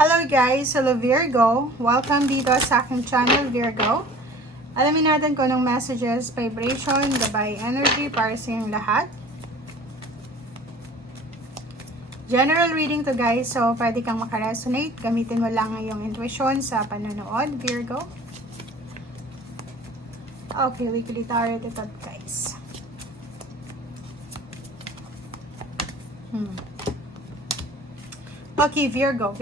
Hello guys! Hello Virgo! Welcome dito sa aking channel Virgo. Alamin natin kung anong messages, vibration, gabay energy para sa inyong lahat. General reading to guys, so pwede kang makaresonate. Gamitin mo lang yung intuition sa panonood, Virgo. Okay, weekly tarot ito guys. Okay, Virgo.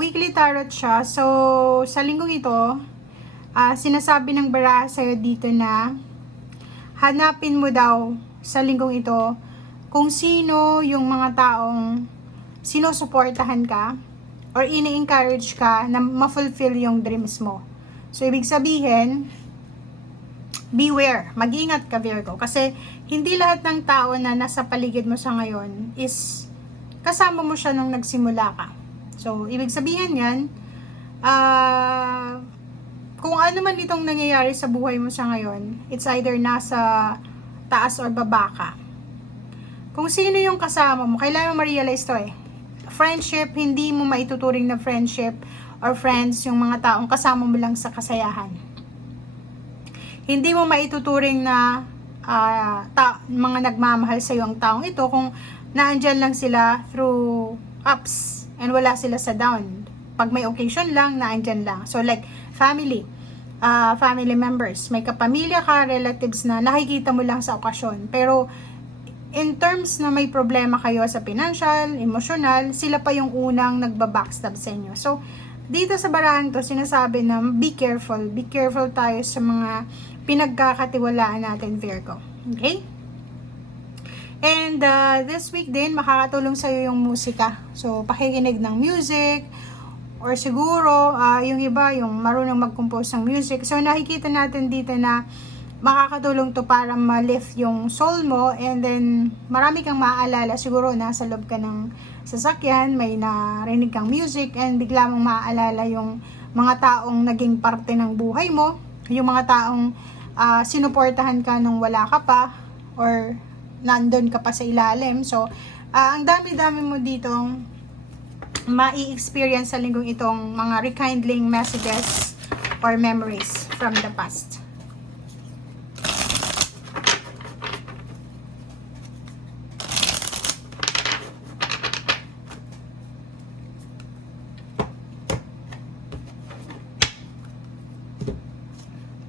Weekly tarot siya. So, sa linggong ito, sinasabi ng baraha sa'yo dito na hanapin mo daw sa linggong ito kung sino yung mga taong sinusuportahan ka or ini-encourage ka na ma-fulfill yung dreams mo. So, ibig sabihin, beware. Mag-ingat ka, Virgo. Kasi, hindi lahat ng tao na nasa paligid mo sa ngayon is kasama mo siya nung nagsimula ka. So, ibig sabihin yan, kung ano man itong nangyayari sa buhay mo sa ngayon, it's either nasa taas or baba ka. Kung sino yung kasama mo, kailangan mo ma-realize to eh. Friendship, hindi mo maituturing na friendship or friends yung mga taong kasama mo lang sa kasayahan. Hindi mo maituturing na mga nagmamahal sa'yo ang taong ito kung naandyan lang sila through ups and wala sila sa down. Pag may occasion lang, naandyan lang. So like family members, may kapamilya ka, relatives na nakikita mo lang sa okasyon. Pero in terms na may problema kayo sa financial, emotional, sila pa yung unang nagbabackstab sa inyo. So dito sa barahan to, sinasabi na be careful. Be careful tayo sa mga pinagkakatiwalaan natin, Virgo. Okay? And this week din, makakatulong sa'yo yung musika. So, pakikinig ng music, or siguro, yung iba, yung marunong mag-compose ng music. So, nakikita natin dito na makakatulong to para ma-lift yung soul mo, and then, marami kang maaalala. Siguro, nasa loob ka ng sasakyan, may narinig kang music, and bigla mong maaalala yung mga taong naging parte ng buhay mo, yung mga taong sinuportahan ka nung wala ka pa, or nandun ka pa sa ilalim. So, ang dami-dami mo ditong mai-experience sa linggong itong mga rekindling messages or memories from the past.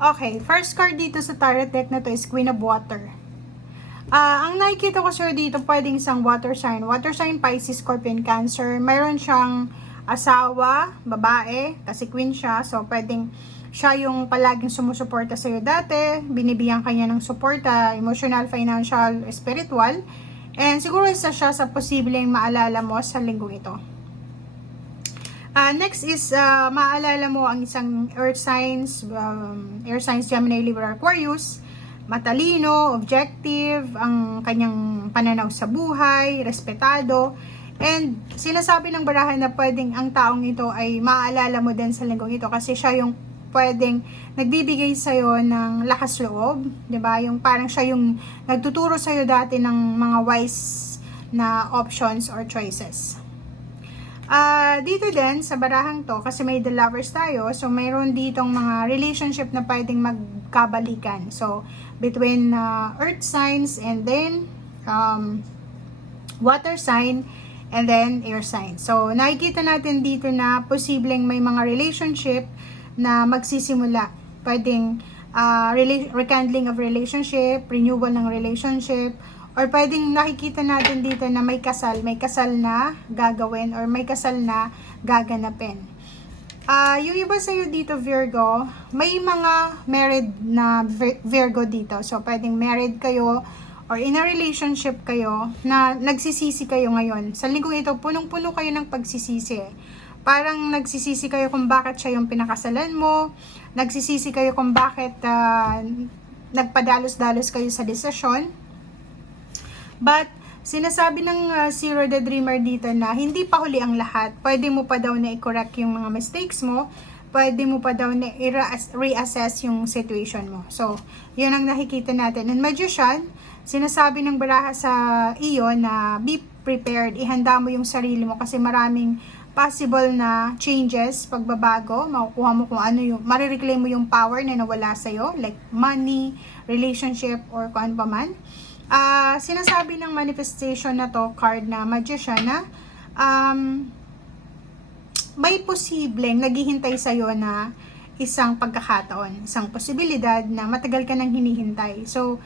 Okay, first card dito sa tarot deck na to is Queen of Water. Ang nakikita ko sir dito, pwedeng isang water sign, Pisces, Scorpion, Cancer. Mayroon siyang asawa, babae, kasi queen siya. So, pwedeng siya yung palaging sumusuporta sa'yo dati. Binibigyan kanya ng suporta, emotional, financial, spiritual. And siguro isa siya sa posibleng maalala mo sa linggong ito. Next is, maalala mo ang isang earth signs, Gemini, Libra, Aquarius. Matalino, objective, ang kanyang pananaw sa buhay, respetado, and sinasabi ng barahan na pwedeng ang taong ito ay maaalala mo din sa linggong ito kasi siya yung pwedeng nagbibigay sa'yo ng lakas loob, diba? Yung parang siya yung nagtuturo sa'yo dati ng mga wise na options or choices. Dito din sa barahang to, kasi may the lovers tayo, so mayroon ditong mga relationship na pwedeng magkabalikan. So, between earth signs and then water sign and then air sign. So, nakikita natin dito na posibleng may mga relationship na magsisimula. Pwedeng rekindling of relationship, renewal ng relationship, or pwedeng nakikita natin dito na may kasal na gagawin or may kasal na gaganapin. Yung iba sa'yo dito, Virgo, may mga married na Virgo dito. So, pwedeng married kayo or in a relationship kayo na nagsisisi kayo ngayon. Sa linggong ito, punong-puno kayo ng pagsisisi. Parang nagsisisi kayo kung bakit siya yung pinakasalan mo. Nagsisisi kayo kung bakit nagpadalos-dalos kayo sa desisyon. But, sinasabi ng Zero the Dreamer dito na hindi pa huli ang lahat. Pwede mo pa daw na i-correct yung mga mistakes mo. Pwede mo pa daw na i-reassess yung situation mo. So, yun ang nakikita natin. And Magician, sinasabi ng baraha sa iyo na be prepared. Ihanda mo yung sarili mo kasi maraming possible na changes, pagbabago, makukuha mo kung ano yung, marireclaim mo yung power na nawala sa'yo, like money, relationship, or kung ano pa man. Sinasabi ng manifestation na to, card na magician, na may posibleng naghihintay sa'yo na isang pagkakataon, isang posibilidad na matagal ka nang hinihintay. So,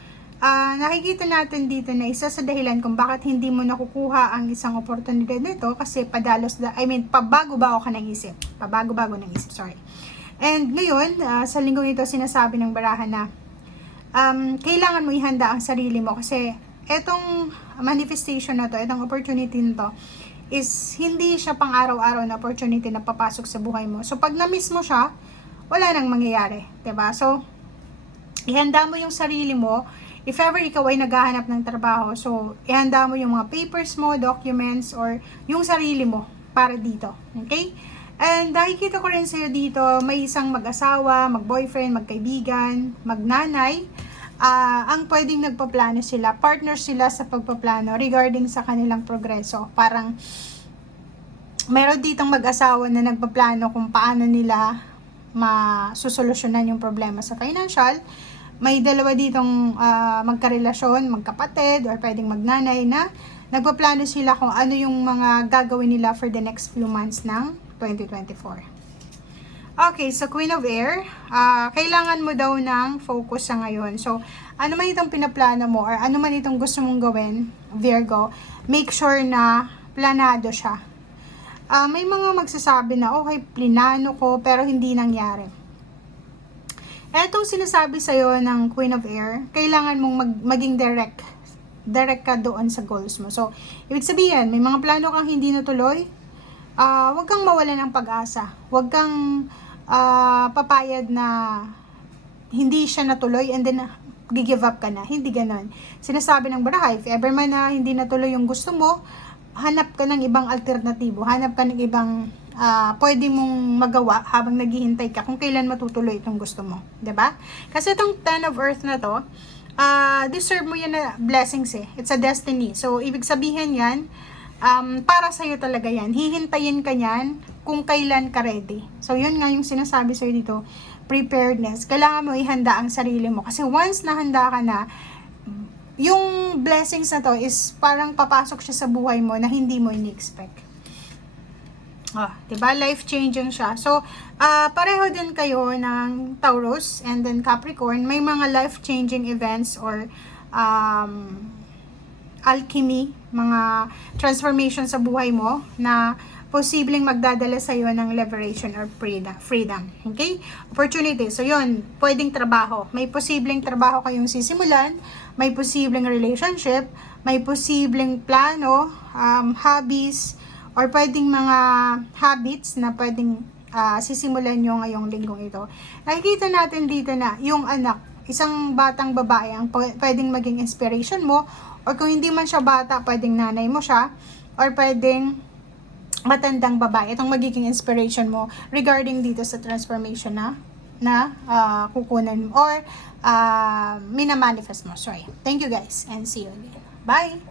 nakikita natin dito na isa sa dahilan kung bakit hindi mo nakukuha ang isang oportunidad nito kasi pabago-bago ka ng isip. Pabago-bago ng isip, sorry. And ngayon, sa linggo ito, sinasabi ng barahan na kailangan mo ihanda ang sarili mo kasi etong manifestation na to, etong opportunity nito, is hindi siya pang araw-araw na opportunity na papasok sa buhay mo. So, pag na-miss mo siya, wala nang mangyayari. 'Di ba? So, ihanda mo yung sarili mo. If ever ikaw ay naghahanap ng trabaho, so, ihanda mo yung mga papers mo, documents, or yung sarili mo para dito. Okay? And nakikita ko rin sa'yo dito, may isang mag-asawa, mag-boyfriend, magkaibigan, magnanay, ang pwedeng nagpaplano sila, partners sila sa pagpaplano regarding sa kanilang progreso. Parang, meron ditong mag-asawa na nagpaplano kung paano nila masusolusyonan yung problema sa financial. May dalawa ditong magkarelasyon, magkapatid, or pwedeng magnanay na nagpaplano sila kung ano yung mga gagawin nila for the next few months ng 2024. Okay, so Queen of Air, kailangan mo daw ng focus sa ngayon. So, ano man itong pinaplano mo or ano man itong gusto mong gawin, Virgo, make sure na planado siya. May mga magsasabi na, okay, plinano ko, pero hindi nangyari. Etong sinasabi sa'yo ng Queen of Air, kailangan mong maging direct ka doon sa goals mo. So, ibig sabihin, may mga plano kang hindi natuloy, huwag kang mawalan ng pag-asa. Huwag kang papayad na hindi siya natuloy and then give up ka na. Hindi ganon. Sinasabi ng baraha, if ever man na hindi natuloy yung gusto mo, hanap ka ng ibang alternatibo. Hanap ka ng ibang pwede mong magawa habang naghihintay ka kung kailan matutuloy itong gusto mo. 'Di ba? Kasi itong Ten of Earth na to, deserve mo yan na blessings eh. It's a destiny. So, ibig sabihin yan, para sa'yo talaga yan. Hihintayin ka yan kung kailan ka ready. So, yun nga yung sinasabi sa'yo dito, preparedness. Kailangan mo ihanda ang sarili mo. Kasi once nahanda ka na, yung blessings na to is parang papasok siya sa buhay mo na hindi mo ini-expect. Diba? Life-changing siya. So, pareho din kayo ng Taurus and then Capricorn. May mga life-changing events or alchemy, mga transformation sa buhay mo na posibleng magdadala sa iyo ng liberation or freedom. Okay? Opportunity. So, yun. Pwedeng trabaho. May posibleng trabaho kayong sisimulan. May posibleng relationship. May posibleng plano, hobbies, or pwedeng mga habits na pwedeng sisimulan nyo ngayong linggong ito. Nakikita natin dito na yung anak, isang batang babae ang pwedeng maging inspiration mo, or kung hindi man siya bata, pwedeng nanay mo siya, or pwedeng matandang babae. Itong magiging inspiration mo regarding dito sa transformation na kukunan mo or minamanifest mo. Sorry. Thank you guys and see you again. Bye!